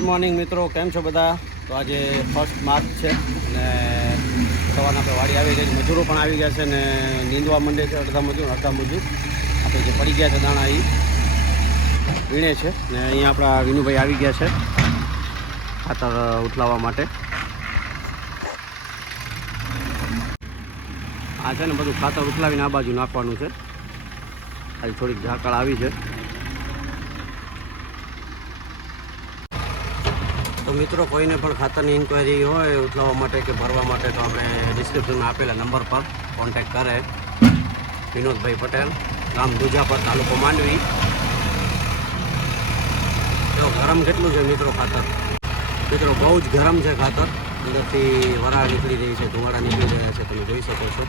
Good morning મિત્રો. કેમ છો બધા? તો આજે ફર્સ્ટ માર્ચ છે અને સવારના આપણે વાડી આવી ગઈ, મજૂરો પણ આવી ગયા છે ને નીંદવા માંડે છે અડધા મજૂર અડધા મજૂર. આપણે જે પડી ગયા છે દાણા એ વીણે છે ને અહીંયા આપણા વિનુભાઈ આવી ગયા છે ખાતર ઉથલાવવા માટે. આ છે ને બધું ખાતર ઉથલાવીને આ બાજુ નાખવાનું છે. આજે થોડીક ઝાકળ આવી છે. તો મિત્રો કોઈને પણ ખાતરની ઇન્ક્વાયરી હોય ઉઠલાવવા માટે કે ભરવા માટે, તો આપણે ડિસ્ક્રિપ્શનમાં આપેલા નંબર પર કોન્ટેક કરે. વિનોદભાઈ પટેલ, ગામ દુજાપર, તાલુકો માંડવી. જો ગરમ કેટલું છે મિત્રો ખાતર? મિત્રો બહુ જ ગરમ છે ખાતર. અંદરથી વરાળ નીકળી રહી છે, ધુમાડા નીકળી રહ્યા છે, તમે જોઈ શકો છો.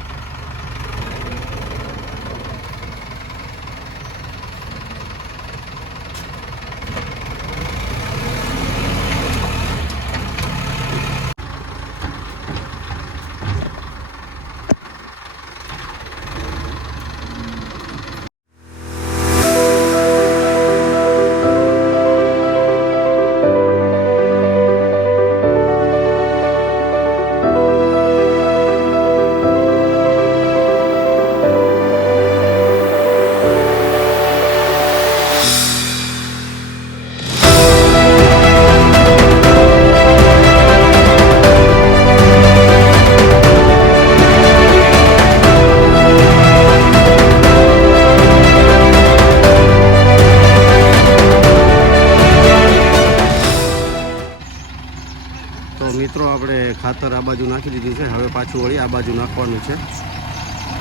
મિત્રો, આપણે ખાતર આ બાજુ નાખી દીધું છે. હવે પાછું વળી આ બાજુ નાખવાનું છે.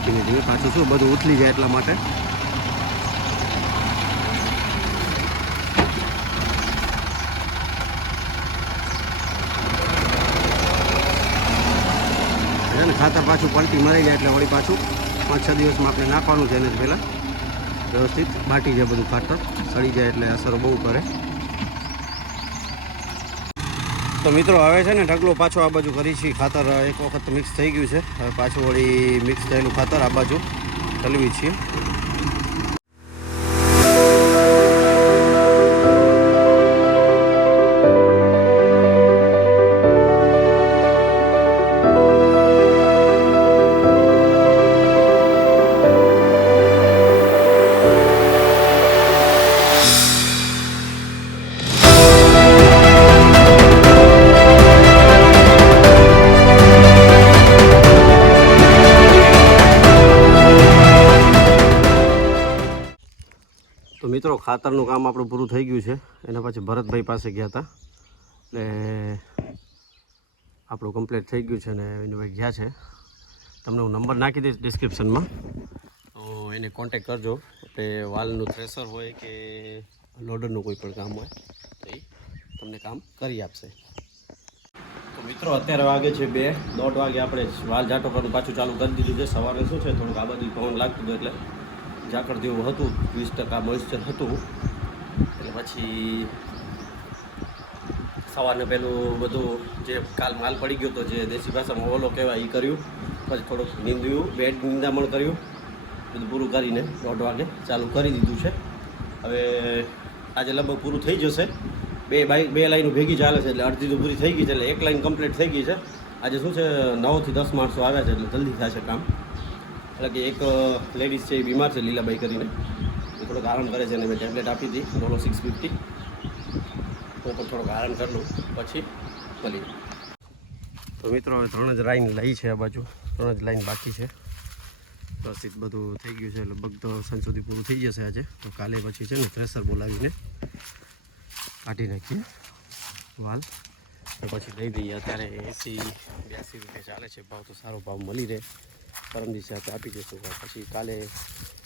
ધીમે ધીમે પાછું શું, બધું ઉથલી જાય એટલા માટે. ખાતર પાછું પલટી મરી જાય એટલે વળી પાછું પાંચ છ દિવસમાં આપણે નાખવાનું છે એને પહેલાં. વ્યવસ્થિત બાટી જાય બધું ખાતર. સડી જાય એટલે અસર બહુ કરે. તો મિત્રો હવે છે ને ઢગલો પાછો આ બાજુ કરી છીએ ખાતર એક વખત મિક્સ થઈ ગયું છે. હવે પાછું વળી મિક્સ થયેલું ખાતર આ બાજુ ચલવી છીએ. મિત્રો, ખાતરનું કામ આપણું પૂરું થઈ ગયું છે. એના પછી ભરતભાઈ પાસે ગયા હતા. એટલે આપણું કમ્પ્લીટ થઈ ગયું છે અને વિનુભાઈ ગયા છે. તમને હું નંબર નાખી દઈશ ડિસ્ક્રિપ્શનમાં તો એને કોન્ટેક કરજો. એટલે વાલનું થ્રેસર હોય કે લોડરનું કોઈ પણ કામ હોય, તો એ તમને કામ કરી આપશે. તો મિત્રો, અત્યારે વાગે છે બે. દોઢ વાગે આપણે વાલ જાટો કરવાનું પાછું ચાલુ કરી દીધું છે. સવારે શું છે? થોડુંક આ બાજુ પવન લાગતું એટલે. ઝાકળ જેવું હતું, વીસ ટકા મોઇશ્ચર હતું. એટલે પછી સવારને પહેલું બધું જે કાલ માલ પડી ગયો હતો જે દેશી ભાષામાં ઓલો કહેવાય એ કર્યું. પછી થોડુંક નીંદ્યું, બેડ નિંદામણ કર્યું. બધું પૂરું કરીને દોઢ વાગે ચાલુ કરી દીધું છે. હવે આજે લગભગ પૂરું થઈ જશે. બે બાઈક બે લાઈનો ભેગી ચાલે છે એટલે અડધી તો પૂરી થઈ ગઈ છે, એટલે એક લાઈન કમ્પ્લીટ થઈ ગઈ છે. આજે શું છે, નવથી દસ માણસો આવ્યા છે એટલે જલ્દી થશે કામ. એટલે કે એક લેડીઝ છે એ બીમાર છે, લીલાબાઈ કરીને. એ થોડોક આરામ કરે છે અને મેં ટેબ્લેટ આપી હતી ડોલો સિક્સ ફિફ્ટી હું પણ થોડોક આરામ કરી લઉં, પછી મળી તો મિત્રો, હવે ત્રણ જ લાઈન લઈ છે આ બાજુ. ત્રણ જ લાઈન બાકી છે. વ્યવસ્થિત બધું થઈ ગયું છે, લગભગ તો સાંજ સુધી પૂરું થઈ જશે આજે. તો કાલે પછી છે ને થ્રેસર બોલાવીને કાઢી નાખીએ વાલ. તો પછી દઈ દઈએ. અત્યારે એસી, બ્યાસી રૂપિયા ચાલે છે. ભાવ તો સારો ભાવ મળી રહે. પરમ આપણે આપી દઈશું પછી કાલે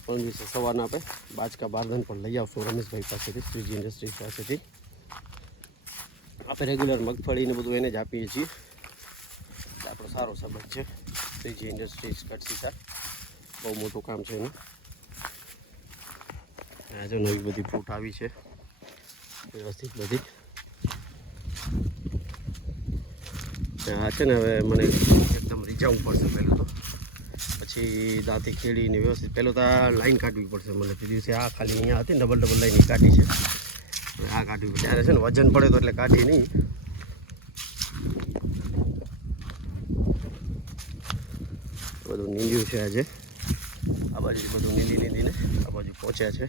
પરમ દિવસે સવારના આપણે બાજકા બારધન પણ લઈ આવશું રમેશભાઈ પાસેથી, શ્રીજી ઇન્ડસ્ટ્રીઝ પાસેથી. આપણે રેગ્યુલર મગફળી ને બધું એને જ આપીએ છીએ. આપણો સારો સંબંધ છે. શ્રીજી ઇન્ડસ્ટ્રીઝ કટસીસા બહુ મોટું કામ છે એનું. આજે નવી બધી ફ્રૂટ આવી છે. વ્યવસ્થિત બધી. આ છે ને, હવે મને એકદમ રીઝાવવું પડશે પહેલું તો. પછી દાંતી ખેડીને વ્યવસ્થિત પહેલો તો આ લાઈન કાઢવી પડશે મને તે દિવસે આ ખાલી અહીંયા હતી ડબલ ડબલ લાઈન કાઢી છે. આ કાઢ્યું ત્યારે છે ને વજન પડે તો એટલે કાઢી નહીં. બધું નીંદ્યું છે આજે. આ બાજુ બધું નીંદી નીંદીને આ બાજુ પહોંચ્યા છે.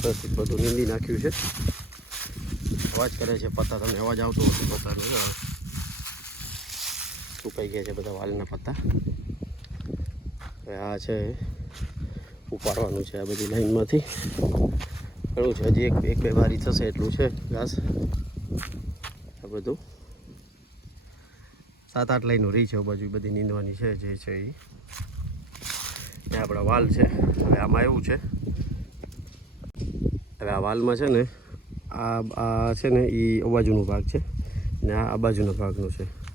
વ્યવસ્થિત બધું નીંદી નાખ્યું છે. અવાજ કરે છે પત્તા. તમને અવાજ આવતો હતો પત્તાનો. સુકાઈ ગયા છે બધા વાલના પત્તા. આ છે, ઉપાડવાનું છે આ બધી લાઈનમાંથી. ઘણું છે, હજી એક એક બે બારી થશે એટલું છે ઘાસ. આ બધું. સાત આઠ લાઈનો રહી છે બાજુ બધી નીંદવાની છે, જે છે એ ને આપણા વાલ છે. હવે આમાં એવું છે. હવે આ વાલમાં છે ને, આ આ છે ને એ અબાજુનો ભાગ છે. ને આ બાજુનો ભાગનો છે.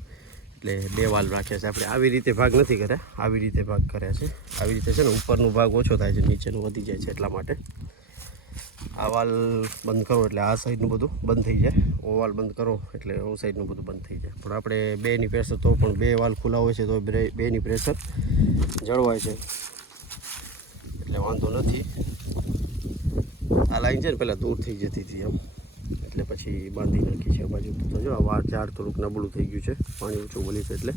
એટલે બે વાલ રાખ્યા છે. આપણે આવી રીતે ભાગ નથી કર્યા. આવી રીતે ભાગ કર્યા છે. આવી રીતે છે ને ઉપરનો ભાગ ઓછો થાય છે, નીચેનો વધી જાય છે એટલા માટે. આ વાલ બંધ કરો એટલે આ સાઈડનું બધું બંધ થઈ જાય. ઓ વાલ બંધ કરો એટલે ઓ સાઈડનું બધું બંધ થઈ જાય. પણ આપણે બેની પ્રેશર તો પણ બે વાલ ખુલ્લા હોય છે તો બેની પ્રેશર જળવાય છે. એટલે વાંધો નથી. આ લાઈન છે ને પહેલાં દૂર થઈ જતી હતી એમ. એટલે પછી બાંધી નાખી છે બાજુ. તો જો, આ વાર ઝાડ થોડુંક નબળું થઈ ગયું છે. પાણી ઓછું બોલ્યું છે એટલે.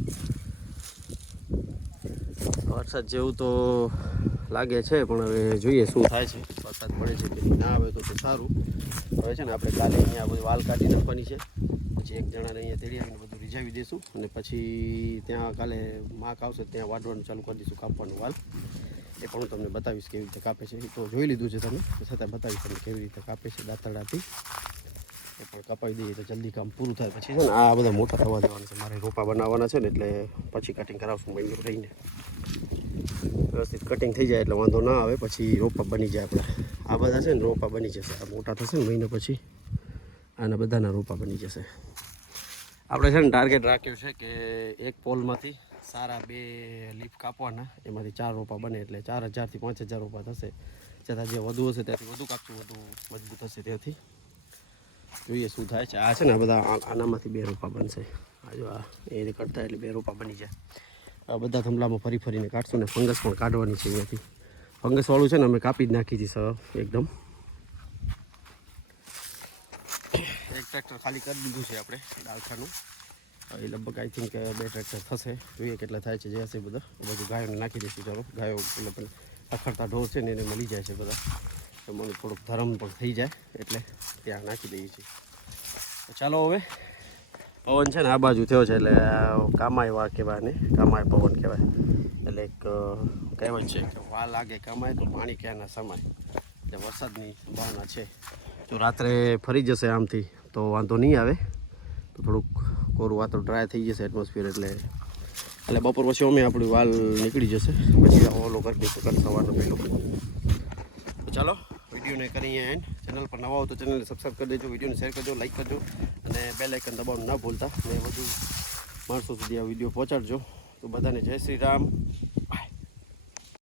વરસાદ જેવું તો લાગે છે, પણ હવે જોઈએ શું થાય છે. વરસાદ પડે છે કે ના આવે તો સારું. હવે છે ને આપણે કાલે અહીંયા બધી વાલ કાઢી નાખવાની છે. પછી એક જણાને અહીંયા તેડી આવીને બધું રીઝાવી દઈશું અને પછી ત્યાં કાલે માક આવશે ત્યાં વાઢવાનું ચાલુ કરી દઈશું કાપવાનું વાલ. એ પણ તમને બતાવીશ કેવી રીતે કાપે છે. એ તો જોઈ લીધું છે તમે. છતાં બતાવીશ તમને કેવી રીતે કાપે છે દાંતરડાથી. કપાવી દઈએ તો જલ્દી કામ પૂરું થાય. પછી છે ને આ બધા મોટા થવા જવાના છે. મારે રોપા બનાવવાના છે ને એટલે પછી કટિંગ કરાવશું મહિનો રહીને. વ્યવસ્થિત કટિંગ થઈ જાય એટલે વાંધો ના આવે, પછી રોપા બની જાય આપણે. આ બધા છે ને રોપા બની જશે. આ મોટા થશે ને મહિના પછી, આના બધાના રોપા બની જશે. આપણે છે ને ટાર્ગેટ રાખ્યું છે કે એક પોલમાંથી સારા બે લીફ કાપવાના. એમાંથી ચાર રોપા બને એટલે ચાર હજારથી પાંચ હજાર રોપા થશે. છતાં જે વધુ હશે, ત્યાંથી વધુ કાપશું, વધુ મજબૂત હશે ત્યાંથી. જોઈએ શું થાય છે. આ છે ને બધા આનામાંથી બે રોપા બનશે. આ જો આ એ કરતા એટલે બે રોપા બની જાય. આ બધા થંભલામાં ફરી ફરીને કાઢશું ને ફંગસ પણ કાઢવાની છે અહીંયાથી. ફંગસવાળું છે ને અમે કાપી જ નાખી છીએ સર, એકદમ. એક ટ્રેક્ટર ખાલી કરી દીધું છે આપણે ડાળખાનું એ લગભગ આઈ થિંક બે ટ્રેક્ટર થશે. જોઈએ કેટલા થાય છે, જે હશે બધા. બધું ગાયોને નાખી દઈશું, ચાલો. ગાયો એટલે અખડતા ઢોર છે ને એને મળી જાય છે બધા. મને થોડુંક ધરમ પણ થઈ જાય એટલે ત્યાં નાખી દઈએ છીએ. ચાલો હવે, પવન છે ને આ બાજુ થયો છે એટલે કામાય વા કહેવાય ને, કામાય પવન કહેવાય. એટલે એક કહેવાય છે કે વા લાગે કામાય તો પાણી ક્યાંના સમાય. એટલે વરસાદની સંભાવના છે. જો રાત્રે ફરી જશે આમથી, તો વાંધો નહીં આવે. તો થોડુંક કોરું વાતો ડ્રાય થઈ જશે એટમોસ્ફિયર એટલે. એટલે બપોર પછી અમે આપણી વાલ નીકળી જશે. પછી ઓલો કરી દઈશું, કાલ સવારનું પેલું ચાલો. વિડીયોને કરીએ એન્ડ ચેનલ પર નવા હો તો ચેનલને સબસ્ક્રાઈબ કરી દેજો, વિડીયોને શેર કરજો લાઈક કરજો અને બે લાઇકન દબાવવાનું ના ભૂલતા. અને વધુ માણસો સુધી આ વીડિયો પહોંચાડજો. તો બધાને જય શ્રી રામ.